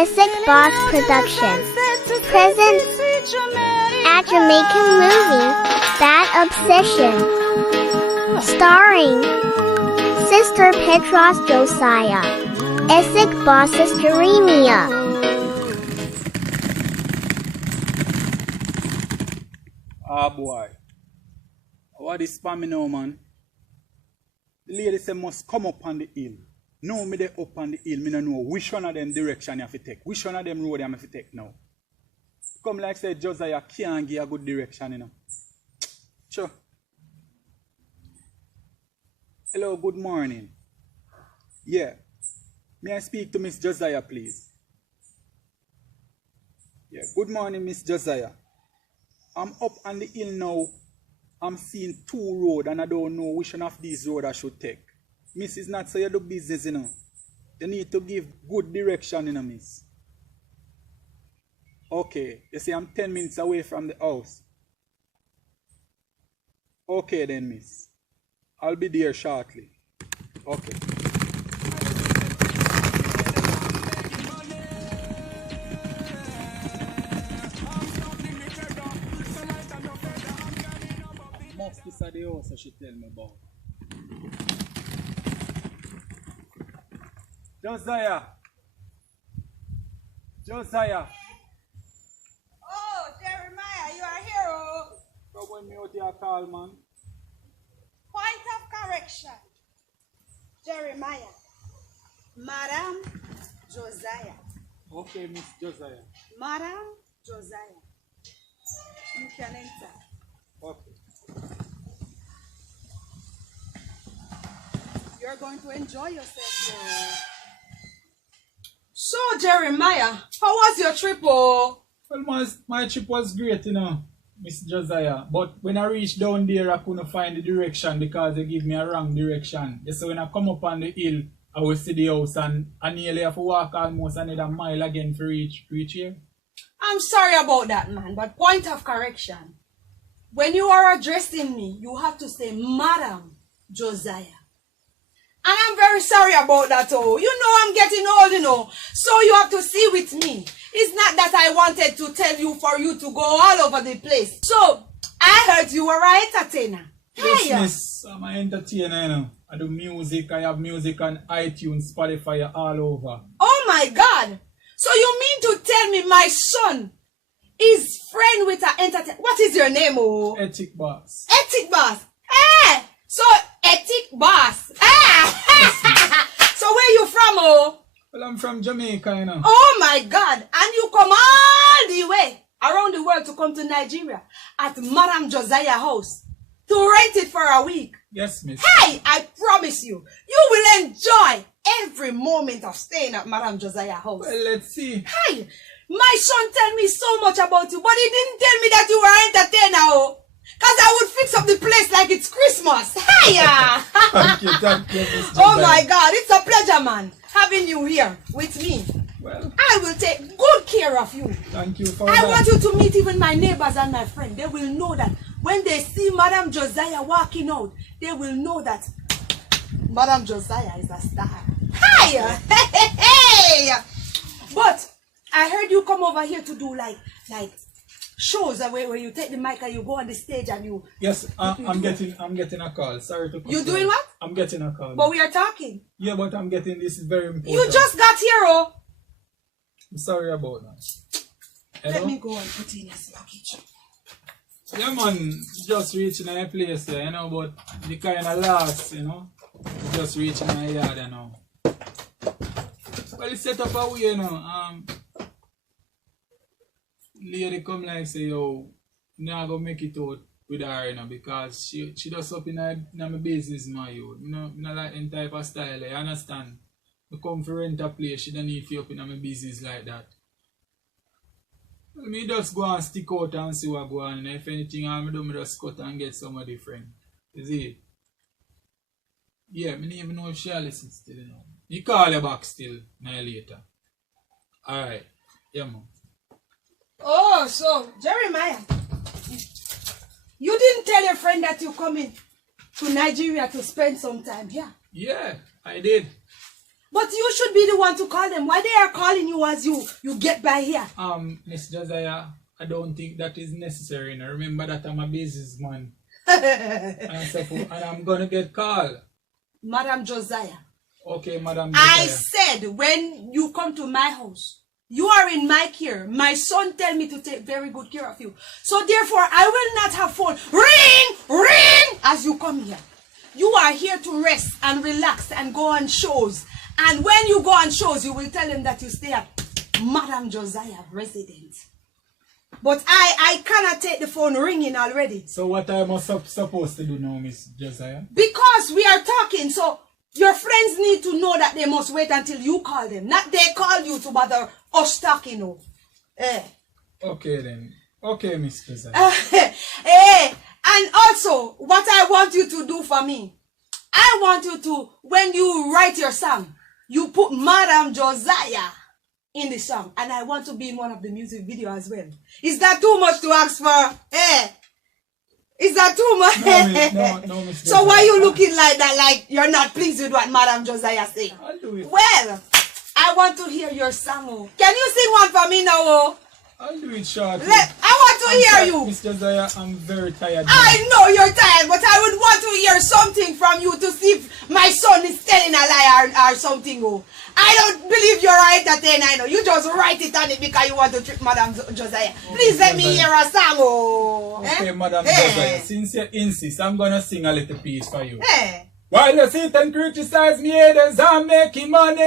Essex Boss Productions presents a Jamaican movie, Bad Obsession, starring Sister Petros Josiah, Essex Boss Sisteremia. Ah boy, what is spamming now, man? The lady say must come up on the hill. No, me they up on the hill, me no know which one of them direction you have to take. Which one of them road you have to take now. Come like say Josiah can't give a good direction, you know. Sure. Hello, good morning. Yeah. May I speak to Miss Josiah, please? Yeah, good morning, Miss Josiah. I'm up on the hill now. I'm seeing two roads and I don't know which one of these roads I should take. Miss, is not so you do business, you know. You need to give good direction, you know, miss. Okay, you see I'm 10 minutes away from the house. Okay then, miss. I'll be there shortly. Okay. Most is at the house, she tell me about. Josiah! Josiah! Oh, Jeremiah, you are here, oh. So when me out here call, man. Point of correction. Jeremiah. Madam Josiah. Okay, Miss Josiah. Madam Josiah. You can enter. Okay. You're going to enjoy yourself there. So, Jeremiah, how was your trip, oh? Well, my trip was great, you know, Miss Josiah. But when I reached down there, I couldn't find the direction because they give me a wrong direction. So when I come up on the hill, I will see the house and I nearly have to walk almost another mile again to reach here. I'm sorry about that, man, but point of correction. When you are addressing me, you have to say Madam Josiah. And I'm very sorry about that, oh. You know I'm getting old, you know. So you have to see with me. It's not that I wanted to tell you for you to go all over the place. So, I heard you were an entertainer. Yes, Hey, miss. I'm an entertainer, you know. I do music. I have music on iTunes, Spotify, all over. Oh my God. So you mean to tell me my son is friend with an entertainer? What is your name, oh? Ethic Boss. Ethic Boss. Eh. So, Ethic Boss. So where you from, oh? Well, I'm from Jamaica, you know. Oh my God. And you come all the way around the world to come to Nigeria at Madam Josiah house to rent it for a week. Yes, miss. Hey, I promise you, you will enjoy every moment of staying at Madam Josiah house. Well, let's see. Hey, my son tell me so much about you, but he didn't tell me that you were entertainer, oh. Because I would fix up the place like it's Christmas. Hiya! Thank you, Miss Oh Josiah. my God, it's a pleasure, man, having you here with me. Well, I will take good care of you. thank you for I that. want you to meet even my neighbors and my friends. They will know that when they see Madam Josiah walking out, they will know that Madam Josiah is a star. Hiya! Hey! But I heard you come over here to do like shows where you take the mic and you go on the stage and you... Yes, I'm getting a call. Sorry to cut You doing what? I'm getting a call. But we are talking. Yeah, but I'm getting this is very important. You just got here, oh. I'm sorry about that. Hello? Let me go and put in his luggage. Yeah, man, just reaching a place there, you know, but the kind of last, you know, just reaching my yard, you know. Well, it's set up a way, you know. Lady come like say, yo, now go make it out with her, you know, because she does up in my business, my you know, I like any type of style, you understand? I come for rent a place, she don't need to up in my business like that. Well, me just go and stick out and see what go on, and if anything I do, me just cut and get somebody different. You see? Yeah, me don't even know if she listens still, you know. Me call you back still, now later. Alright, yeah, man. Oh, so, Jeremiah, you didn't tell your friend that you're coming to Nigeria to spend some time here? Yeah, I did. But you should be the one to call them. Why they are calling you as you get by here? Miss Josiah, I don't think that is necessary. Now remember that I'm a businessman. And I'm gonna get called. Madam Josiah. Okay, Madam Josiah. I said when you come to my house, you are in my care. My son tell me to take very good care of you. So therefore, I will not have phone ring as you come here. You are here to rest and relax and go on shows. And when you go on shows, you will tell them that you stay at Madam Josiah residence. But I cannot take the phone ringing already. So what am I supposed to do now, Miss Josiah? Because we are talking, so your friends need to know that they must wait until you call them. Not they call you to bother us talking. No. Okay then. Okay, Miss Josiah. And also, what I want you to do for me, I want you to, when you write your song, you put Madam Josiah in the song. And I want to be in one of the music videos as well. Is that too much to ask for? Is that too much? No, Miss So why you looking like that, like you're not pleased with what Madam Josiah say? I'll do it. Well, I want to hear your song. Oh. Can you sing one for me now? Oh? I'll do it shortly. I want to hear you. Miss Josiah, I'm very tired. I know you're tired, but I would want to hear something from you to see if my son is telling a lie or something. Oh. I don't believe you're right at then, I know. You just write it on it because you want to trick Madam Josiah. Please let me hear a song. Oh. Okay, Madam Josiah, since you insist, I'm going to sing a little piece for you. Hey. While you sit and criticize me, haters, I'm making money.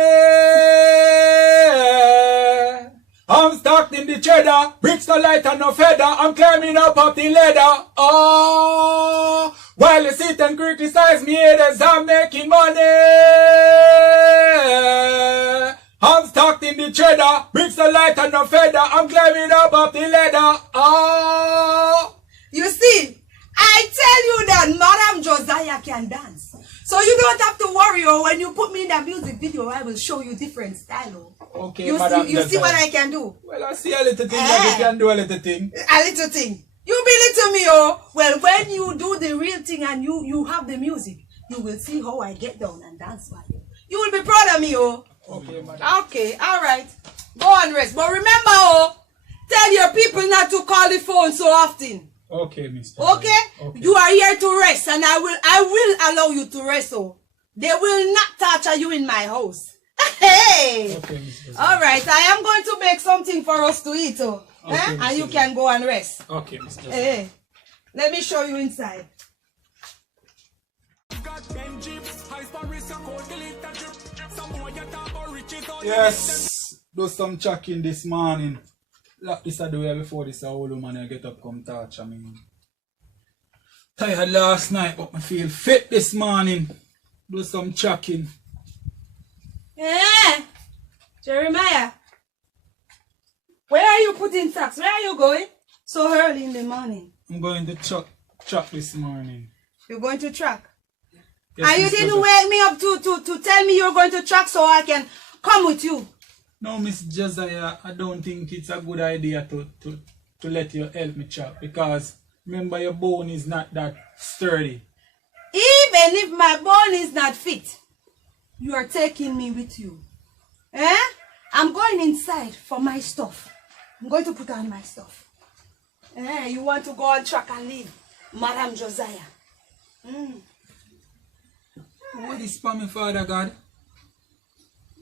I'm stuck in the cheddar, bricks no light and no feather. I'm climbing up the ladder. Oh, while you sit and criticize me, haters, I'm making money. I'm stuck in the cheddar, bricks no light and no feather. I'm climbing up the ladder. Oh, you see, I tell you that Madam Josiah can dance. So you don't have to worry, or when you put me in that music video, I will show you different style. okay, You see what I can do? Well, I see a little thing that you can do a little thing. A little thing. You belittle me, oh. Well, when you do the real thing and you have the music, you will see how I get down and dance for you. You will be proud of me, oh. Okay, madam. Okay, all right. Go and rest. But remember, oh, tell your people not to call the phone so often. Okay, Mr. Okay? You are here to rest, and I will allow you to rest, oh. They will not torture you in my house. Hey! Okay, Mr. All right, I am going to make something for us to eat, oh. Okay, And you can go and rest. Okay, Mr. Hey, let me show you inside. Yes, do some checking this morning. Lock this at the way before this old woman I get up come touch. I mean, tired last night, but I feel fit this morning. Do some checking. Yeah, Jeremiah, where are you putting socks? Where are you going? So early in the morning. I'm going to truck this morning. You're going to track? Yes, And you Mr. didn't wake me up to tell me you're going to track so I can come with you. No, Miss Josiah, I don't think it's a good idea to let you help me chop because remember your bone is not that sturdy. Even if my bone is not fit, you are taking me with you. Eh? I'm going inside for my stuff. I'm going to put on my stuff. Eh? You want to go on track and leave Madam Josiah. What is for me, Father God?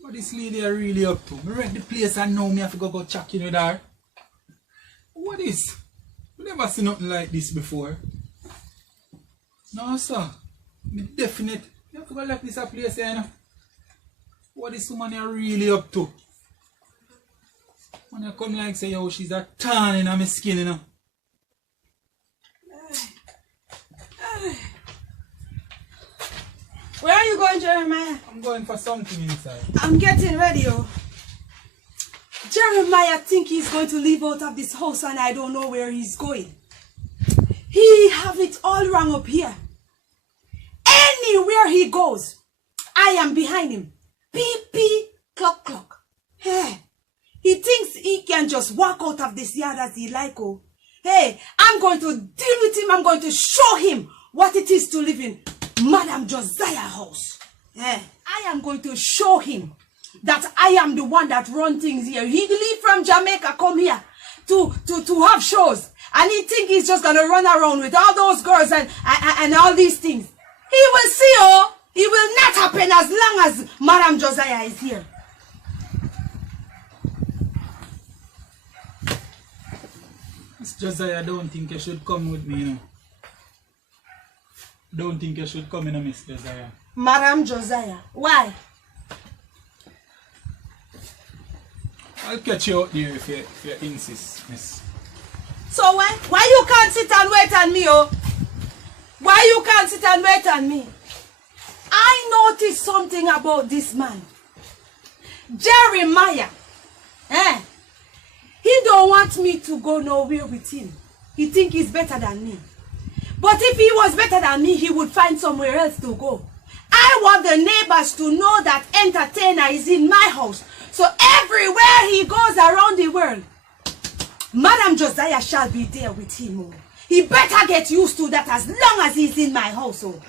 What this lady are really up to? Me rent the place and now me have to go check in with her. What is? We never seen nothing like this before. No, sir. Me definite. You have to go like this a place here, you know? What this woman are really up to? When you come like say, yo, she's a tan in my skin, you know? Where are you going, Jeremiah? I'm going for something inside. I'm getting ready, oh. Jeremiah think he's going to leave out of this house and I don't know where he's going. He have it all wrong up here. Anywhere he goes, I am behind him. Beep, beep, clock, clock. Hey, he thinks he can just walk out of this yard as he like, oh. Hey, I'm going to deal with him. I'm going to show him what it is to live in Madam Josiah house. I am going to show him that I am the one that runs things here. He leave from Jamaica, come here to have shows. And he think he's just going to run around with all those girls and all these things. He will see, oh, it will not happen as long as Madam Josiah is here. Miss Josiah, I don't think you should come with me, you know. Don't think you should come in, Miss Josiah. Madam Josiah, why? I'll catch you out there if you insist, miss. So why you can't sit and wait on me, oh? Why you can't sit and wait on me? I noticed something about this man. Jeremiah. He don't want me to go nowhere with him. He think he's better than me. But if he was better than me, he would find somewhere else to go. I want the neighbors to know that entertainer is in my house. So everywhere he goes around the world, Madam Josiah shall be there with him. Oh. He better get used to that as long as he's in my household.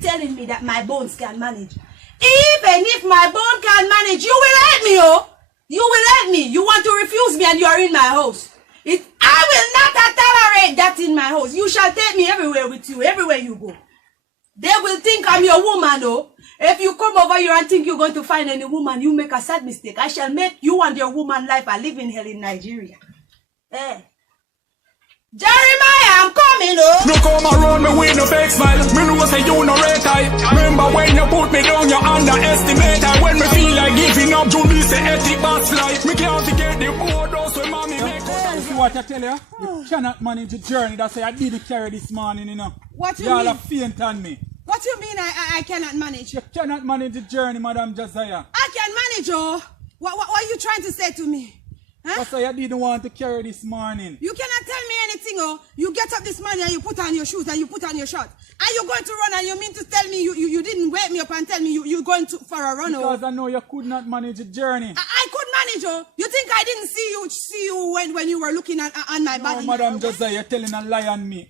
Telling me that my bones can manage. Even if my bone can manage, you will help me, oh. You will help me. You want to refuse me and you are in my house. I will not tolerate that in my house. You shall take me everywhere with you, everywhere you go. They will think I'm your woman, oh. If you come over here and think you're going to find any woman, you make a sad mistake. I shall make you and your woman life a living hell in Nigeria. Jeremiah, I'm coming, oh. No come around me with no fake smile. Me know say you no rate I. Remember when you put me down, you underestimate I. When me feel like giving up, you me say ethic bats like. Me can't forget the orders when mommy make us. See what I tell you? You cannot manage the journey. That's why I didn't carry this morning, you know. What you Y'all mean? are faint on me. What you mean I cannot manage? You cannot manage the journey, Madam Josiah. I can manage, oh. What are you trying to say to me? Huh? That's why I didn't want to carry this morning. You cannot tell me anything, oh. You get up this morning and you put on your shoes and you put on your shorts. And you're going to run and you mean to tell me you didn't wake me up and tell me you're going for a run, oh. Because I know you could not manage the journey. I could manage, oh. You think I didn't see you when you were looking on my body? No, Madam Josiah, you're telling a lie on me.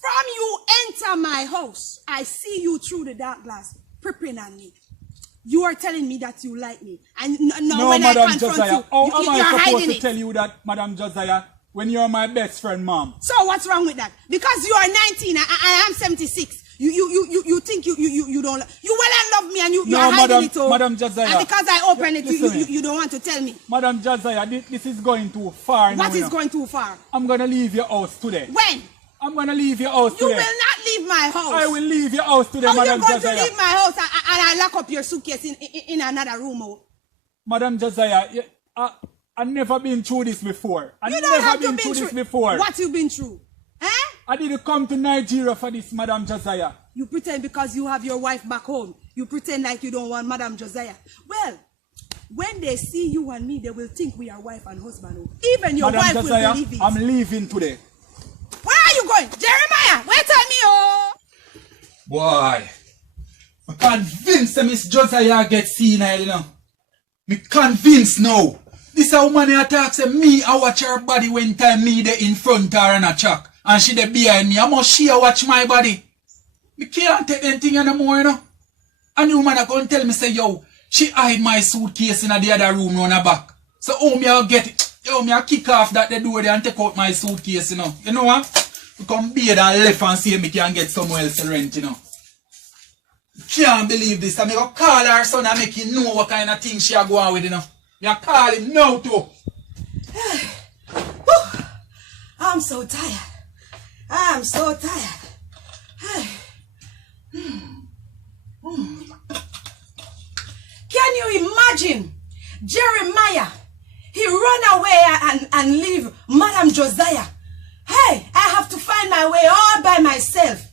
From you enter my house, I see you through the dark glass, prepping on me. You are telling me that you like me. And no, when Madam I confront Josiah, you, how you're am I supposed hiding to it. tell you that, Madam Josiah, when you're my best friend, Mom? So what's wrong with that? Because you are 19, I am 76. You think you don't you well and love me and you are hiding it all. Madam Josiah. And because I open it, you don't want to tell me. Madam Josiah, this is going too far. What now, is going too far? I'm going to leave your house today. When? I'm going to leave your house You today. will not leave my house. I will leave your house today, How Madam you going Josiah. to leave my house and I lock up your suitcase in another room? Oh? Madam Josiah, I've never been through this before. I've You don't never have to been be through this through. before. What you been through? I didn't come to Nigeria for this, Madam Josiah. You pretend because you have your wife back home. You pretend like you don't want Madam Josiah. Well, when they see you and me, they will think we are wife and husband. Oh. Even your Madam wife Josiah, will believe it. I'm leaving today. Where are you going? Jeremiah, wait on me, oh! Boy, I'm convinced that Miss Josiah gets senile, you know. Me convinced now. This a woman here talks say me I watch her body when time me dey in front her and a chuck. And she dey behind me. I must she a watch my body. Me can't take anything anymore, you know. And the woman a come tell me say, yo, she hide my suitcase in the other room on her back. So how me a get it? Yo, me a kick off that the door there and take out my suitcase, you know. You know what? We come beard and left and see me can get somewhere else to rent, you know. Can't believe this. I me go call her son and make him know what kind of thing she a go on with, you know. Me call him now too. I'm so tired. I'm so tired. Can you imagine Jeremiah? He run away and leave Madam Josiah. Hey, I have to find my way all by myself.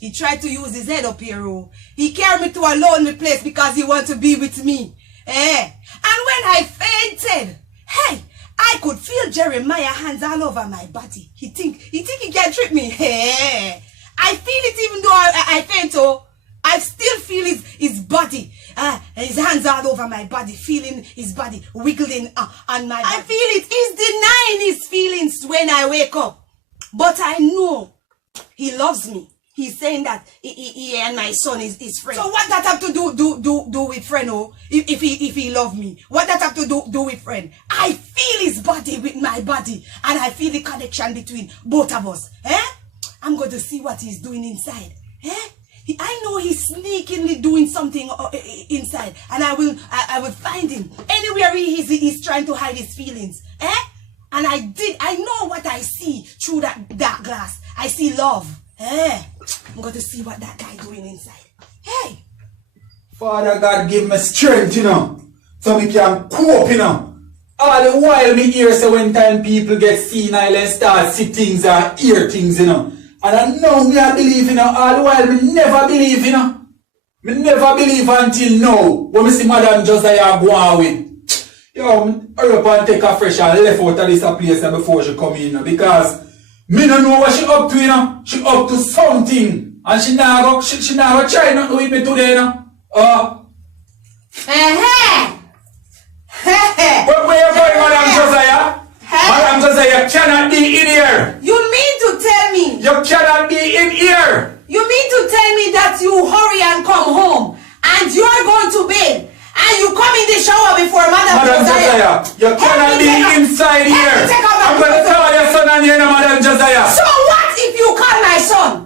He tried to use his head up here. Oh. He carried me to a lonely place because he wanted to be with me. And when I fainted, hey, I could feel Jeremiah hands all over my body. He think he can trip me. Hey, I feel it even though I faint. Oh, I still feel his body. His hands all over my body, feeling his body wiggling on my body. I feel it. He's denying his feelings when I wake up. But I know he loves me. he's saying that he and my son is friend. So what that have to do with friend? Oh, if he love me, what that have to do with friend? I feel his body with my body, and I feel the connection between both of us. I'm going to see what he's doing inside. I know he's sneakingly doing something inside, and I will find him anywhere he is. He's trying to hide his feelings. And I know what I see through that dark glass. I see love. I'm going to see what that guy doing inside. Hey. Father God, give me strength, so me can cope, All the while me hear so when time people get senile and start see things and hear things, And I know me I believe, all the while me never believe, Me never believe until now, when me see Madam Josiah go on with. Yo, hurry up and take a fresh and left out of this place before she come in, because me don't know what she up to, She up to something, and she now try not to with me today, Where you going, Madam Josiah? Madam Josiah cannot be in here. You mean to tell me? You cannot be in here. You mean to tell me that you hurry and come home, and you're going to bed, and you come in the shower before Madam Josiah? You cannot be inside here. I'm going to call your son and here, Madam Josiah. So what if you call my son?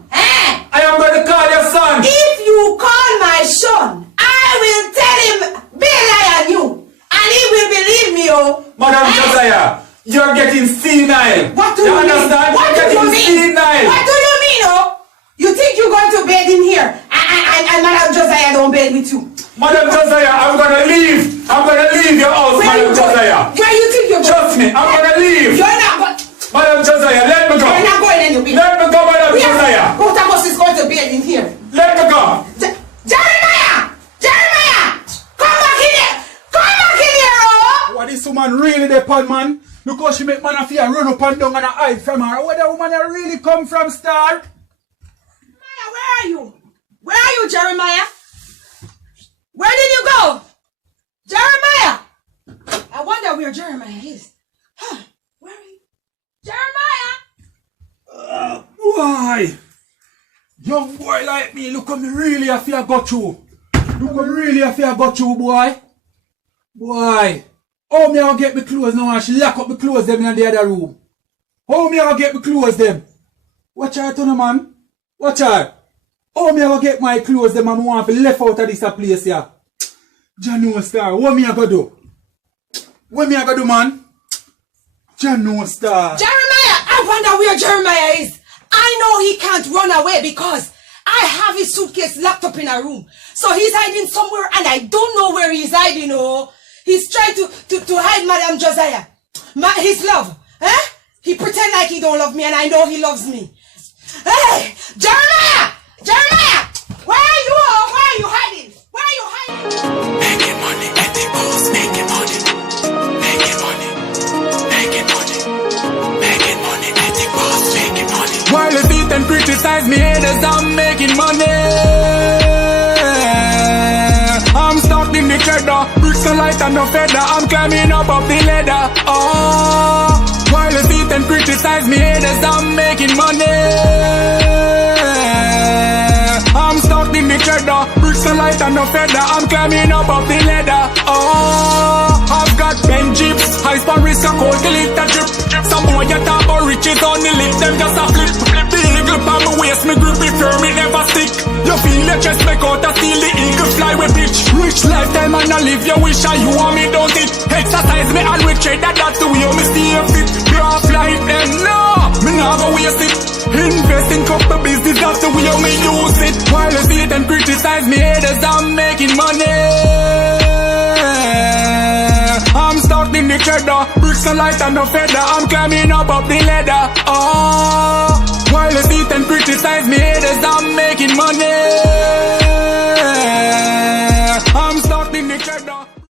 I am going to call your son. If you call my son, I will tell him be liar you, and he will believe me, Madam Josiah, you're getting senile. What do you understand? mean? What do you mean? Senile. What do you mean, You think you're going to bed in here, and Madam Josiah don't bed with you? Madam Josiah, I'm going to leave. I'm going to leave your house, Madam Josiah. Where you think you're going? Trust me, I'm going to leave. You're not going. Madam Josiah, let me go. You're not going anywhere. Let me go, Madam Josiah. Both of us is going to bed in here. Let me go. Jeremiah! Come back in here! Come back in here, What this woman really depend, man? Look how she make man a fear run up and down and hide from her. Where the woman really come from, Star? Maya, where are you? Where are you, Jeremiah? Where did you go? Jeremiah! I wonder where Jeremiah is. Where are you? Jeremiah! Why? Young boy like me, look how me really a fear got you. Look how really a fear got you, boy. Boy. How me I get my clothes now and she lock up my clothes them in the other room? How me I get my clothes them? Watch out, man. Watch out. How me I get my clothes them and I want to left out of this place here? Jano Star, what me I go do? What me I go do, man? Jano Star. Jeremiah! I wonder where Jeremiah is. I know he can't run away because I have his suitcase locked up in a room. So he's hiding somewhere and I don't know where he's hiding, He's trying to hide Madam Josiah. His love. He pretend like he don't love me and I know he loves me. Hey! Jeremiah! Jeremiah! Where are you? Where are you hiding? Where are you hiding? Making money at the boss, making money. Making money. Making money. Making money at the boss, making money. While you beat and criticize me haters, I'm making money. I'm stuck in the cheddar, bricks so light and no feather. I'm climbing up the ladder. While you beat and criticize me haters, I'm making money. I'm stuck in the cheddar, bricks so light and no feather. I'm climbing up the ladder. I've got 10 jeeps, high span risk a cold delete a drip. Some boy you talk about riches on the lip, them just a flip. The eagle on my waist, me grip it firm, it never stick. You feel your chest make out, I steal the eagle fly with pitch. Rich lifetime and I live your wish and you want me don't it. Exercise me and we trade that's the way me stay fit. Rough life them no, me never waste it. Invest in couple business, that's the way me use it. While you see it and criticize me haters, I'm making money. I'm stuck in the cheddar, bricks so light and no feather. I'm climbing up the ladder. While you